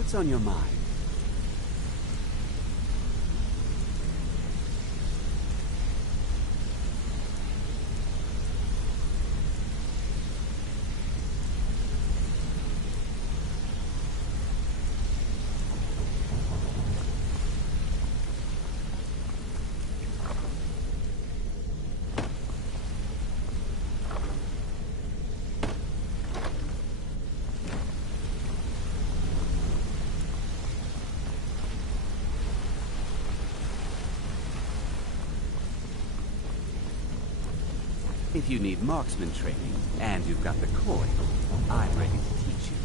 What's on your mind? If you need marksman training, and you've got the coin, I'm ready to teach you.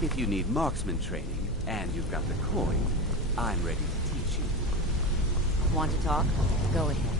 If you need marksman training, and you've got the coin, I'm ready to teach you. Want to talk? Go ahead.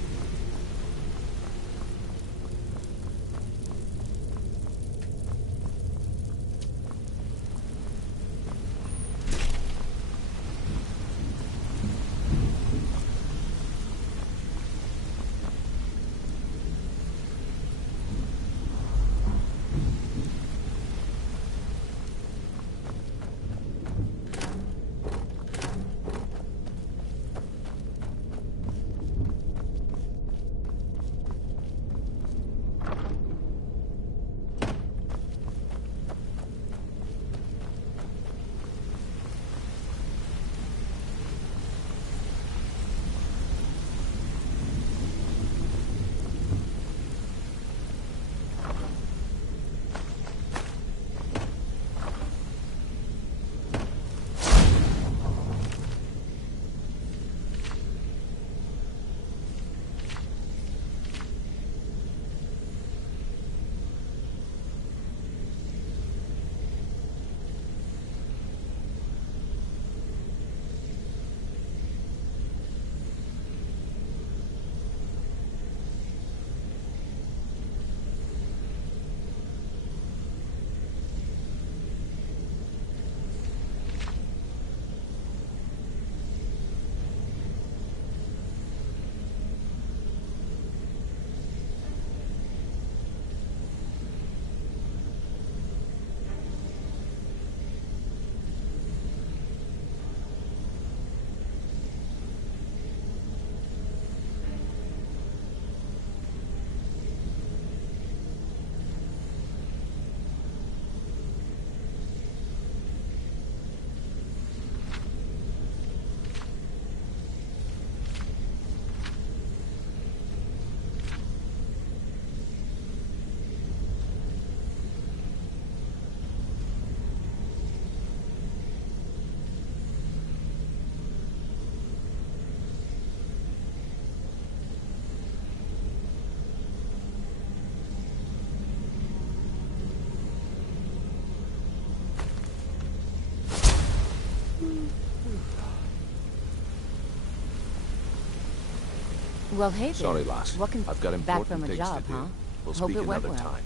Well, hey there. Sorry, lass. What can... I've got Back important from a things job, to do. huh? We'll Hope speak it went another well. time.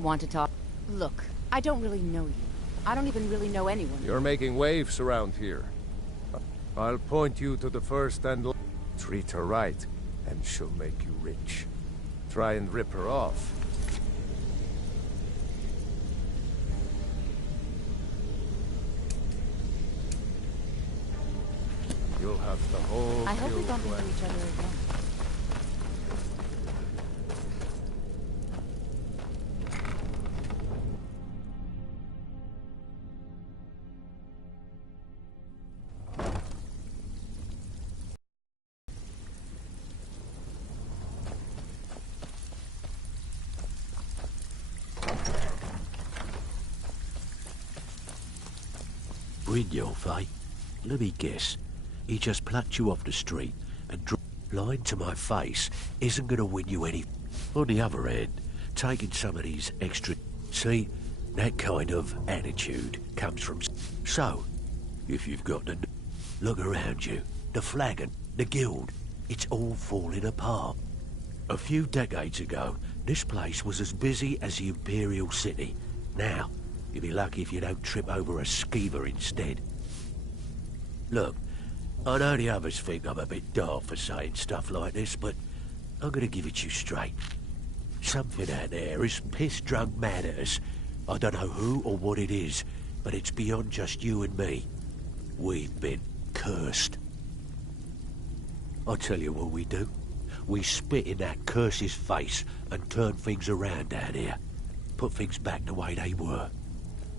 Want to talk? Look, I don't really know you. I don't even really know anyone. You're making waves around here. I'll point you to the first and treat her right, and she'll make you rich. Try and rip her off. You'll have the whole I hope we guild bump into going. each other again. Brynjolf, eh? Let me guess. He just plucked you off the street and lying to my face isn't going to win you any... On the other hand, taking some of these extra... See, that kind of attitude comes from... So, if you've got to look around you, the flagon, the guild, it's all falling apart. A few decades ago, this place was as busy as the Imperial City. Now, you'll be lucky if you don't trip over a skeever instead. Look, I know the others think I'm a bit daft for saying stuff like this, but I'm gonna give it to you straight. Something out there is piss-drunk mad at us. I don't know who or what it is, but it's beyond just you and me. We've been cursed. I'll tell you what we do. We spit in that curse's face and turn things around down here. Put things back the way they were.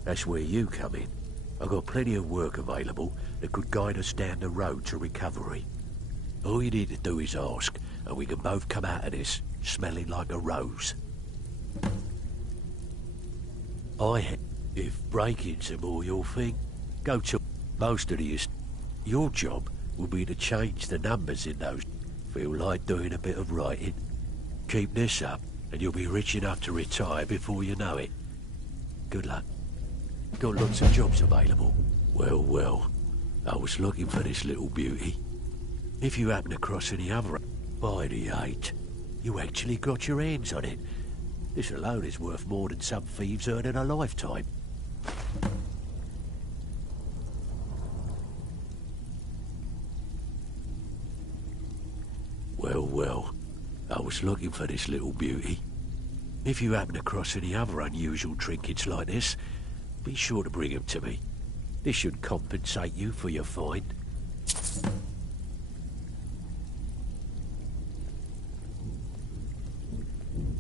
That's where you come in. I've got plenty of work available that could guide us down the road to recovery. All you need to do is ask, and we can both come out of this smelling like a rose. If break-ins are more your thing, go to most of the... Your job will be to change the numbers in those. Feel like doing a bit of writing. Keep this up, and you'll be rich enough to retire before you know it. Good luck. Got lots of jobs available. Well, well, I was looking for this little beauty. If you happen across any other... By the 8, you actually got your hands on it. This alone is worth more than some thieves earn in a lifetime. Well, well, I was looking for this little beauty. If you happen across any other unusual trinkets like this, be sure to bring them to me. This should compensate you for your find.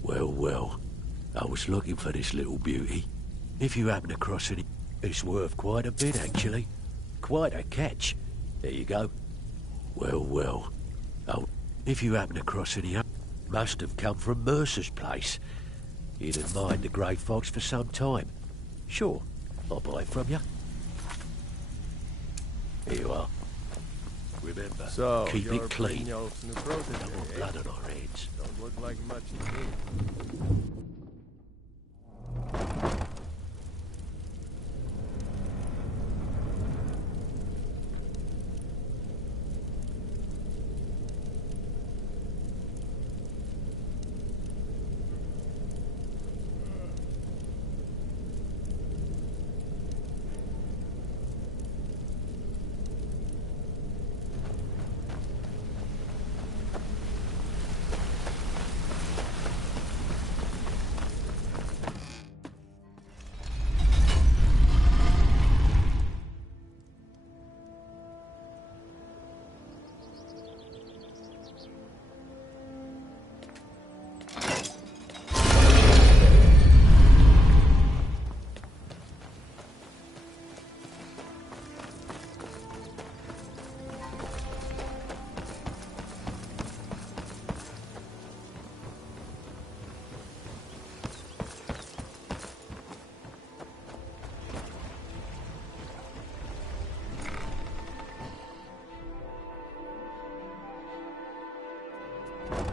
Well, well, I was looking for this little beauty. If you happen across any... It's worth quite a bit, actually. Quite a catch. There you go. Well, well, if you happen across any... Must have come from Mercer's place. He'd admired the grey fox for some time. Sure, I'll buy it from you. Here you are. Remember, So, keep you're it clean. Brynjolf's new protege, No more eh? blood on our hands. Don't look like much to me.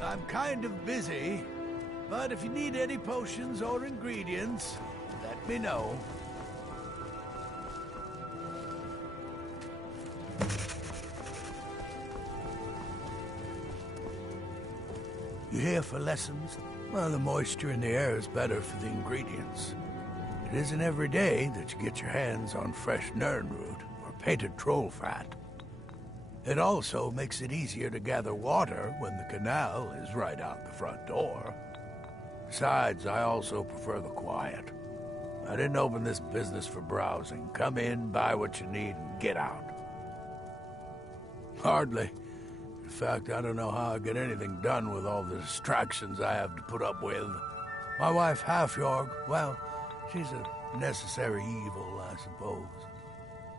I'm kind of busy, but if you need any potions or ingredients, let me know. You here for lessons? Well, the moisture in the air is better for the ingredients. It isn't every day that you get your hands on fresh Nern root or painted troll fat. It also makes it easier to gather water when the canal is right out the front door. Besides, I also prefer the quiet. I didn't open this business for browsing. Come in, buy what you need, and get out. Hardly. In fact, I don't know how I get anything done with all the distractions I have to put up with. My wife, Half-Yorg, well, she's a necessary evil, I suppose.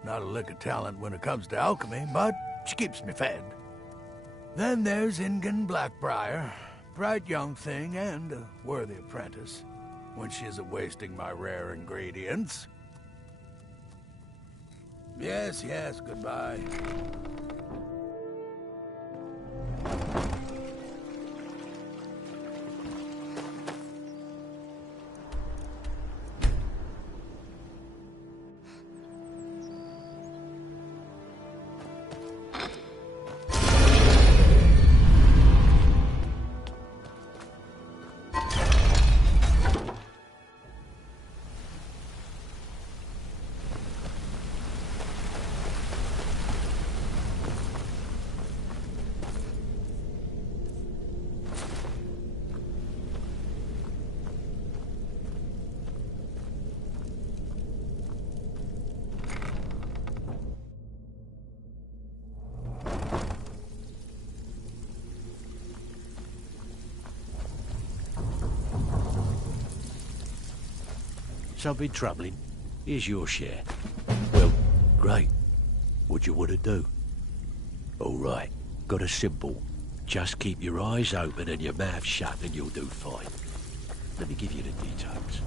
Not a lick of talent when it comes to alchemy, but she keeps me fed. Then there's Ingen Blackbriar, bright young thing and a worthy apprentice, when she isn't wasting my rare ingredients. Yes, goodbye. Something troubling? Here's your share. Well, great. What do you want to do? All right, got a simple. Just keep your eyes open and your mouth shut and you'll do fine. Let me give you the details.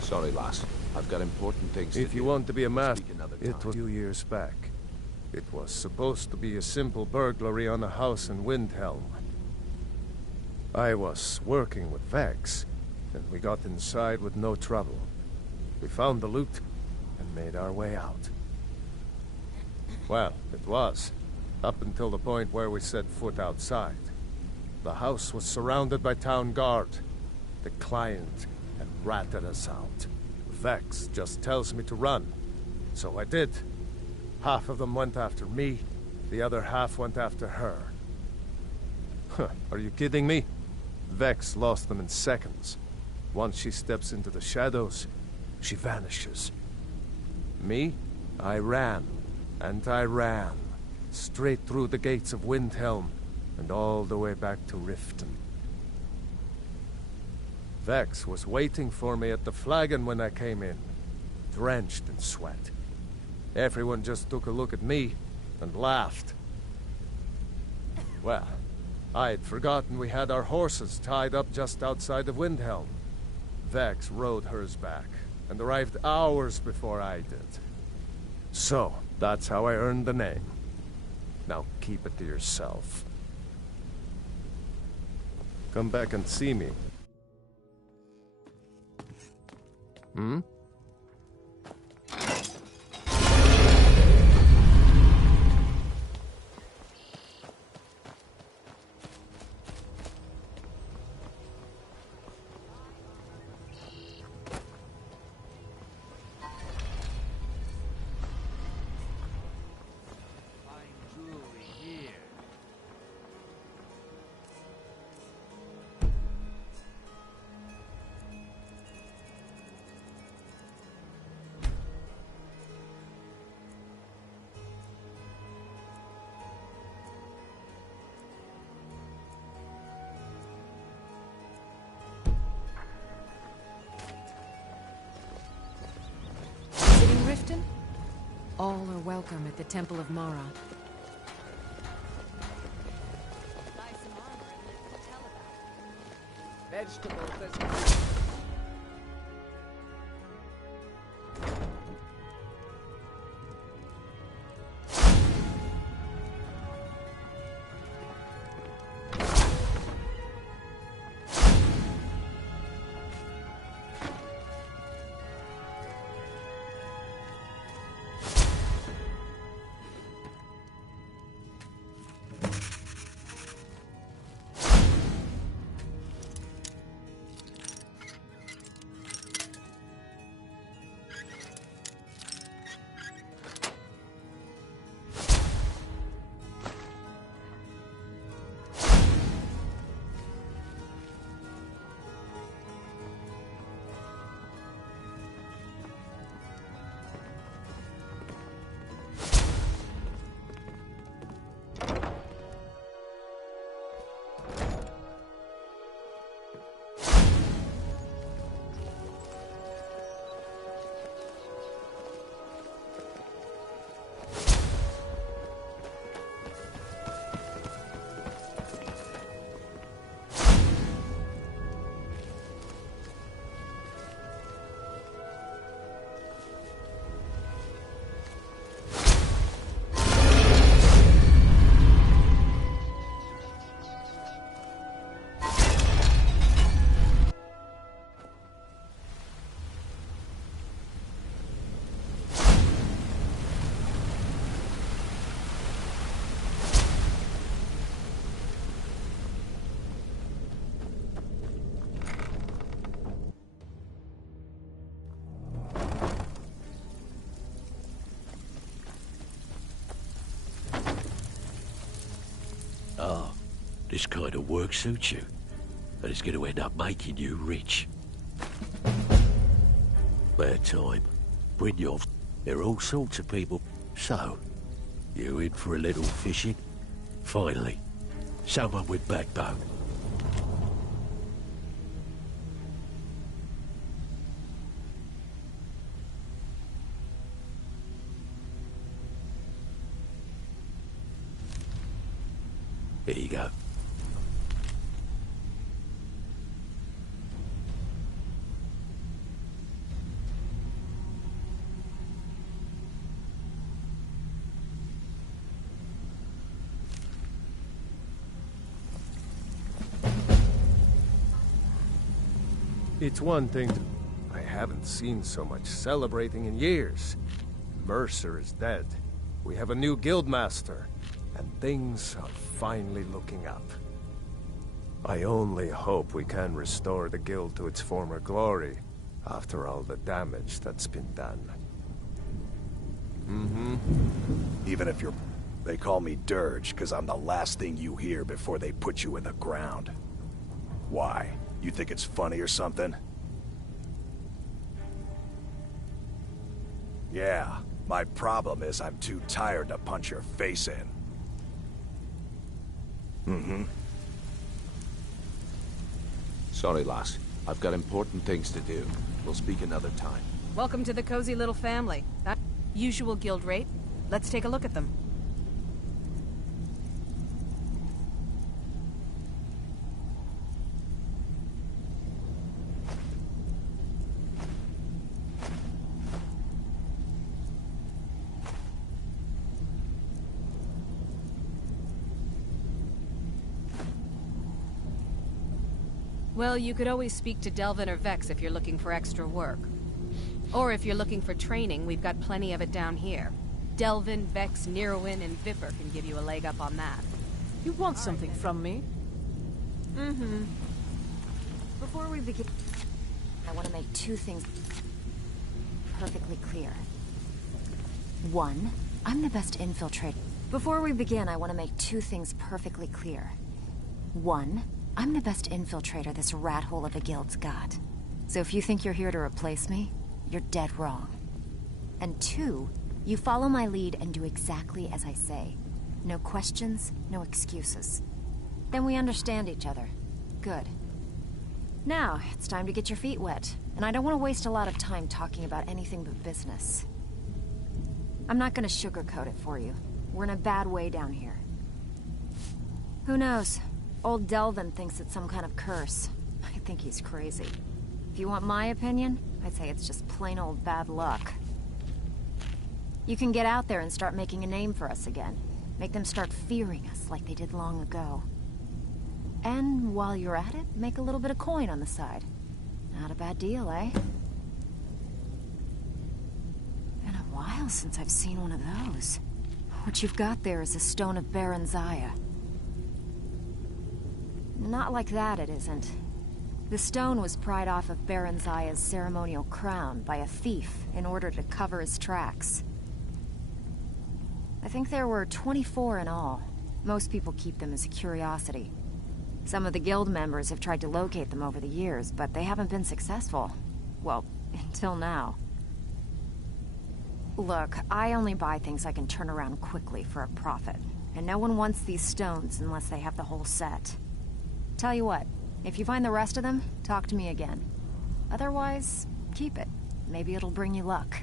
Sorry, lass. I've got important things to do. If you want to be a master, Speak another it time. was a few years back. It was supposed to be a simple burglary on a house in Windhelm. I was working with Vex, and we got inside with no trouble. We found the loot and made our way out. Well, it was, up until the point where we set foot outside. The house was surrounded by town guard. The client had ratted us out. Vex just tells me to run, so I did. Half of them went after me, the other half went after her. Huh, are you kidding me? Vex lost them in seconds. Once she steps into the shadows, she vanishes. Me? I ran, and I ran, straight through the gates of Windhelm, and all the way back to Riften. Vex was waiting for me at the flagon when I came in, drenched in sweat. Everyone just took a look at me and laughed. Well, I had forgotten we had our horses tied up just outside of Windhelm. Vex rode hers back and arrived hours before I did. So, that's how I earned the name. Now keep it to yourself. Come back and see me. Hmm? All are welcome at the Temple of Mara. Vegetables. Ah, this kind of work suits you. And it's going to end up making you rich. Spare time. Bring your... There are all sorts of people. So, you in for a little fishing? Finally, someone with backbone. Here you go. It's one thing to... I haven't seen so much celebrating in years. Mercer is dead. We have a new guildmaster, and things are finally looking up. I only hope we can restore the guild to its former glory, after all the damage that's been done. Even if you're... They call me Dirge, because I'm the last thing you hear before they put you in the ground. Why? You think it's funny or something? Yeah, my problem is I'm too tired to punch your face in. Sorry, lass. I've got important things to do. We'll speak another time. Welcome to the cozy little family. That usual guild rate. Let's take a look at them. Well, you could always speak to Delvin or Vex if you're looking for extra work. Or if you're looking for training, we've got plenty of it down here. Delvin, Vex, Neroin, and Vipper can give you a leg up on that. You want something from me? Before we begin, I want to make two things perfectly clear. One, I'm the best infiltrator. Before we begin, I want to make two things perfectly clear. One, I'm the best infiltrator this rat hole of a guild's got. So if you think you're here to replace me, you're dead wrong. And two, you follow my lead and do exactly as I say. No questions, no excuses. Then we understand each other. Good. Now, it's time to get your feet wet. And I don't want to waste a lot of time talking about anything but business. I'm not gonna sugarcoat it for you. We're in a bad way down here. Who knows? Old Delvin thinks it's some kind of curse. I think he's crazy. If you want my opinion, I'd say it's just plain old bad luck. You can get out there and start making a name for us again. Make them start fearing us like they did long ago. And while you're at it, make a little bit of coin on the side. Not a bad deal, eh? Been a while since I've seen one of those. What you've got there is a stone of Baron Zaya. Not like that, it isn't. The stone was pried off of Baron Zaya's ceremonial crown by a thief in order to cover his tracks. I think there were 24 in all. Most people keep them as a curiosity. Some of the guild members have tried to locate them over the years, but they haven't been successful. Well, until now. Look, I only buy things I can turn around quickly for a profit. And no one wants these stones unless they have the whole set. Tell you what, if you find the rest of them, talk to me again. Otherwise, keep it. Maybe it'll bring you luck.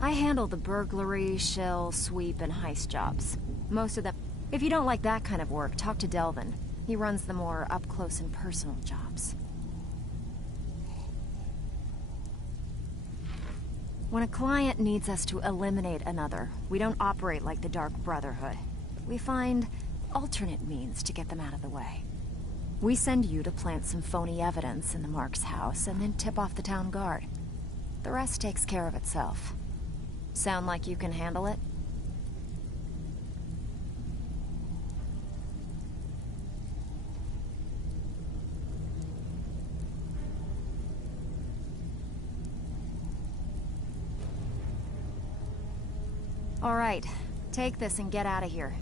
I handle the burglary, shill, sweep, and heist jobs. Most of them. If you don't like that kind of work, talk to Delvin. He runs the more up-close and personal jobs. When a client needs us to eliminate another, we don't operate like the Dark Brotherhood. We find alternate means to get them out of the way. We send you to plant some phony evidence in the Mark's house and then tip off the town guard. The rest takes care of itself. Sound like you can handle it? All right, take this and get out of here.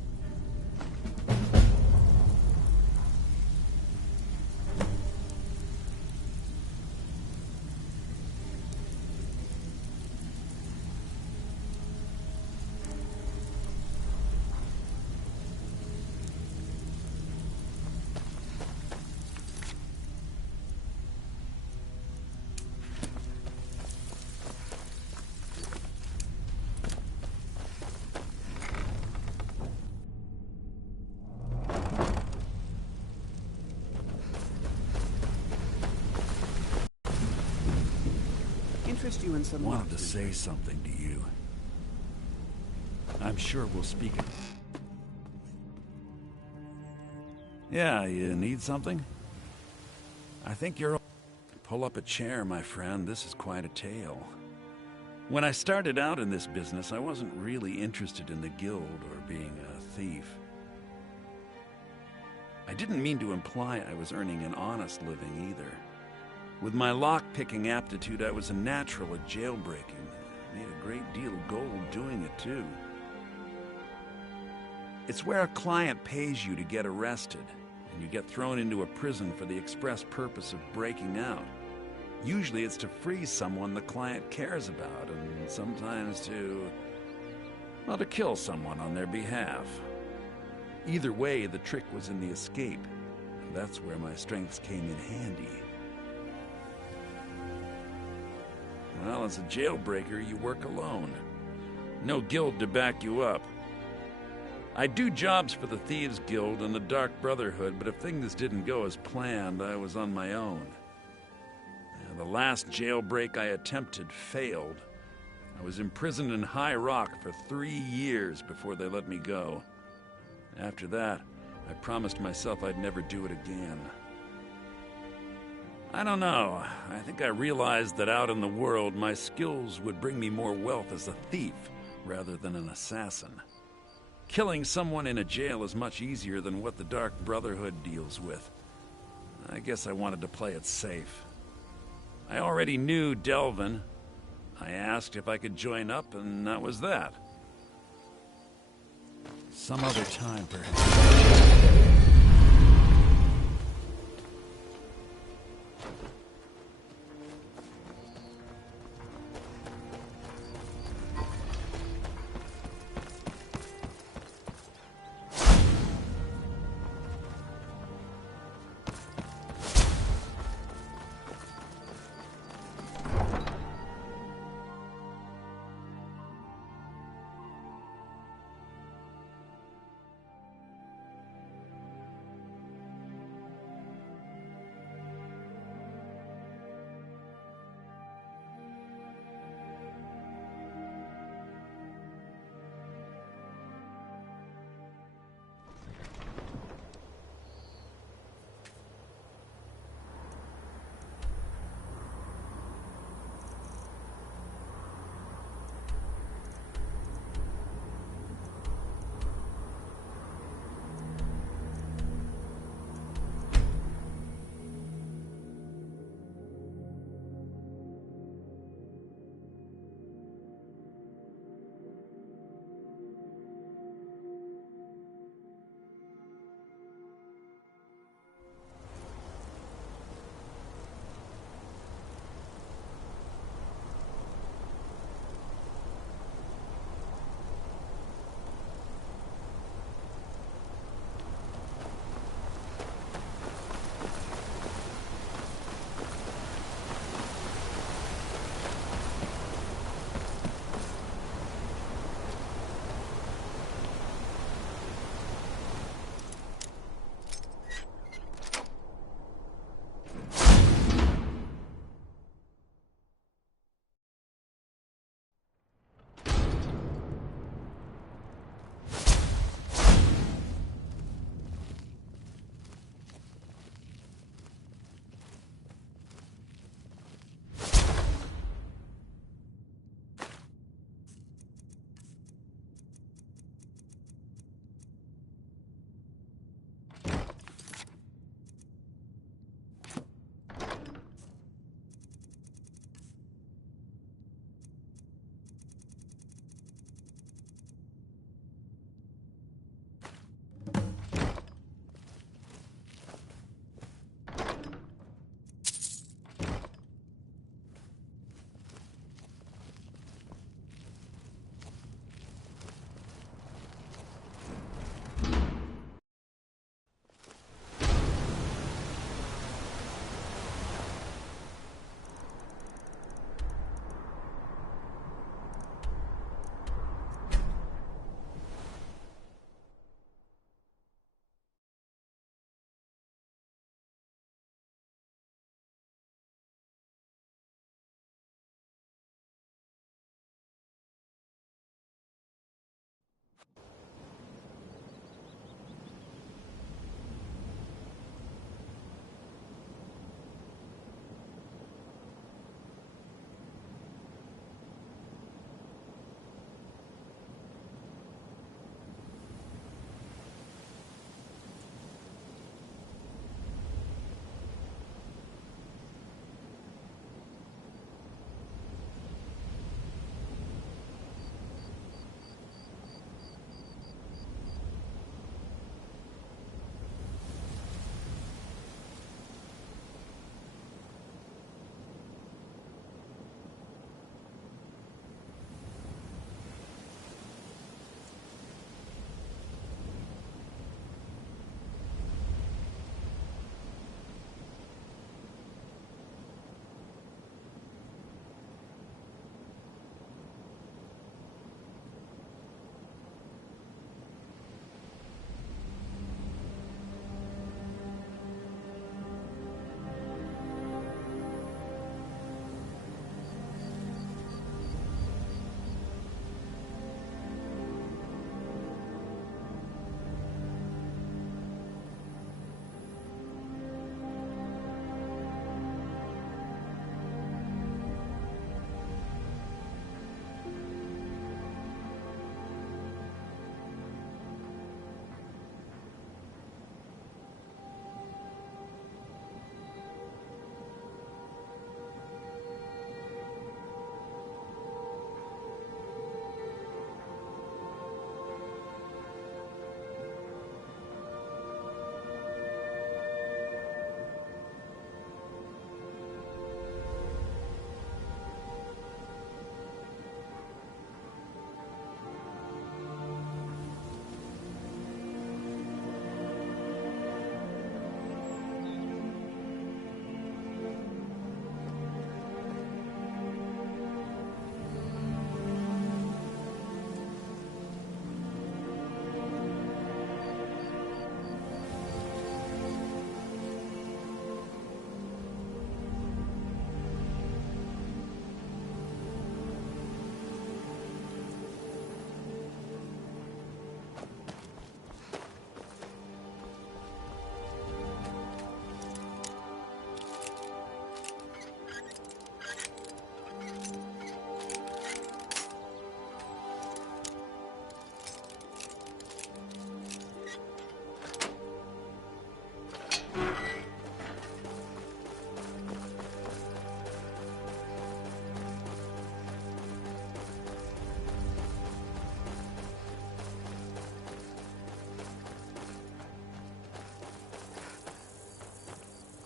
Interest you in some Wanted to marksmanship? say something to you. I'm sure we'll speak. Yeah, you need something? I think you're... Pull up a chair, my friend. This is quite a tale. When I started out in this business, I wasn't really interested in the guild or being a thief. I didn't mean to imply I was earning an honest living either. With my lock-picking aptitude, I was a natural at jailbreaking. I made a great deal of gold doing it, too. It's where a client pays you to get arrested, and you get thrown into a prison for the express purpose of breaking out. Usually it's to free someone the client cares about, and sometimes to kill someone on their behalf. Either way, the trick was in the escape, and that's where my strengths came in handy. Well, as a jailbreaker, you work alone. No guild to back you up. I do jobs for the Thieves Guild and the Dark Brotherhood, but if things didn't go as planned, I was on my own. And the last jailbreak I attempted failed. I was imprisoned in High Rock for 3 years before they let me go. After that, I promised myself I'd never do it again. I don't know. I think I realized that out in the world, my skills would bring me more wealth as a thief rather than an assassin. Killing someone in a jail is much easier than what the Dark Brotherhood deals with. I guess I wanted to play it safe. I already knew Delvin. I asked if I could join up, and that was that. Some other time, perhaps.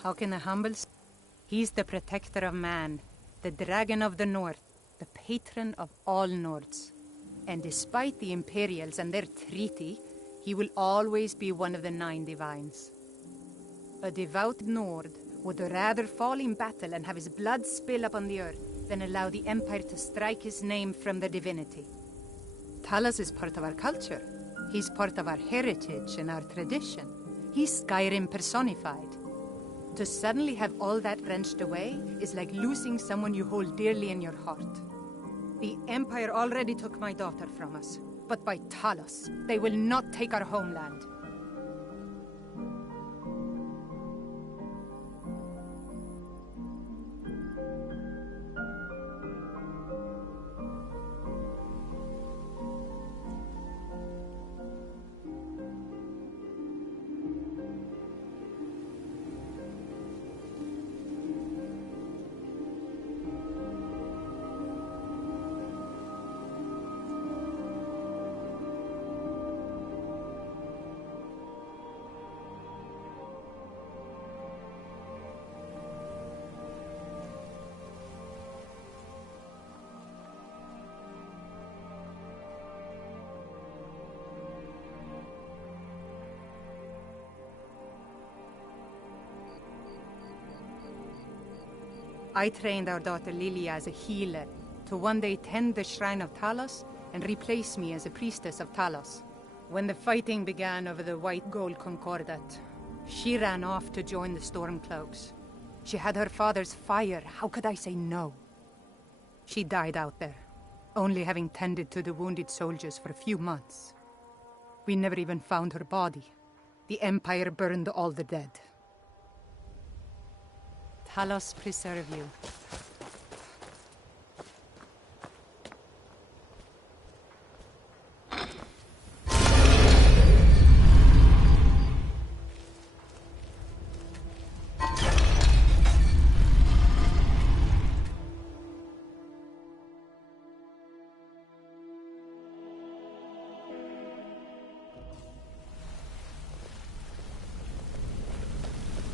How can the humbles? He's the protector of man, the dragon of the north, the patron of all Nords. And despite the Imperials and their treaty, he will always be one of the 9 divines. A devout Nord would rather fall in battle and have his blood spill upon the earth than allow the Empire to strike his name from the divinity. Talos is part of our culture. He's part of our heritage and our tradition. He's Skyrim personified. To suddenly have all that wrenched away is like losing someone you hold dearly in your heart. The Empire already took my daughter from us, but by Talos, they will not take our homeland. I trained our daughter Lilia as a healer to one day tend the shrine of Talos and replace me as a priestess of Talos. When the fighting began over the white gold concordat, she ran off to join the Stormcloaks. She had her father's fire. How could I say no? She died out there, only having tended to the wounded soldiers for a few months. We never even found her body. The Empire burned all the dead. Talos preserve you.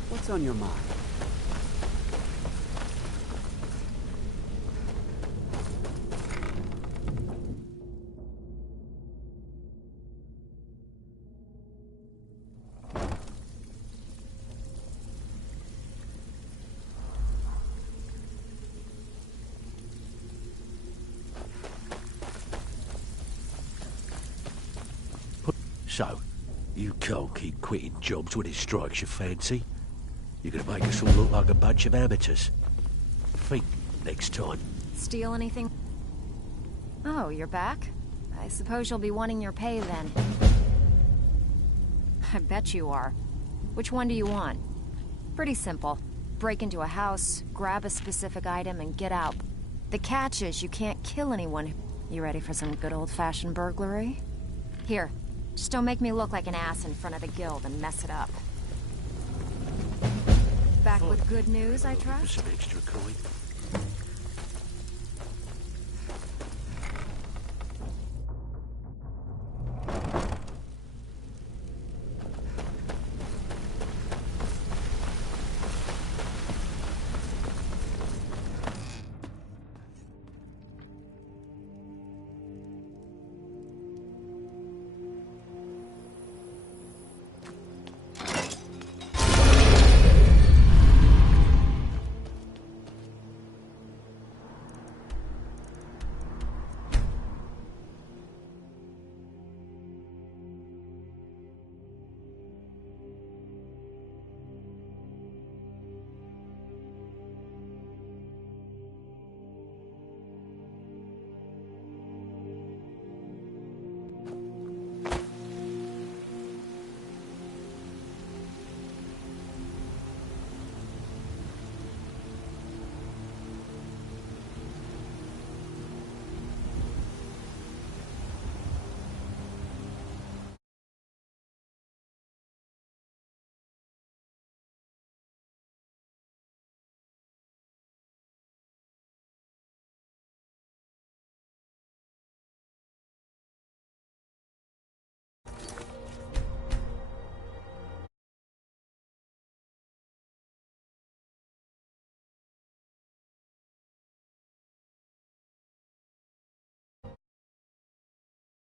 What's on your mind? So, you can't keep quitting jobs when it strikes your fancy. You're gonna make us all look like a bunch of amateurs. Think next time. Steal anything? Oh, you're back? I suppose you'll be wanting your pay then. I bet you are. Which one do you want? Pretty simple. Break into a house, grab a specific item, and get out. The catch is you can't kill anyone. You ready for some good old-fashioned burglary? Here, just don't make me look like an ass in front of the guild and mess it up. Back with good news, I trust? For some extra coin.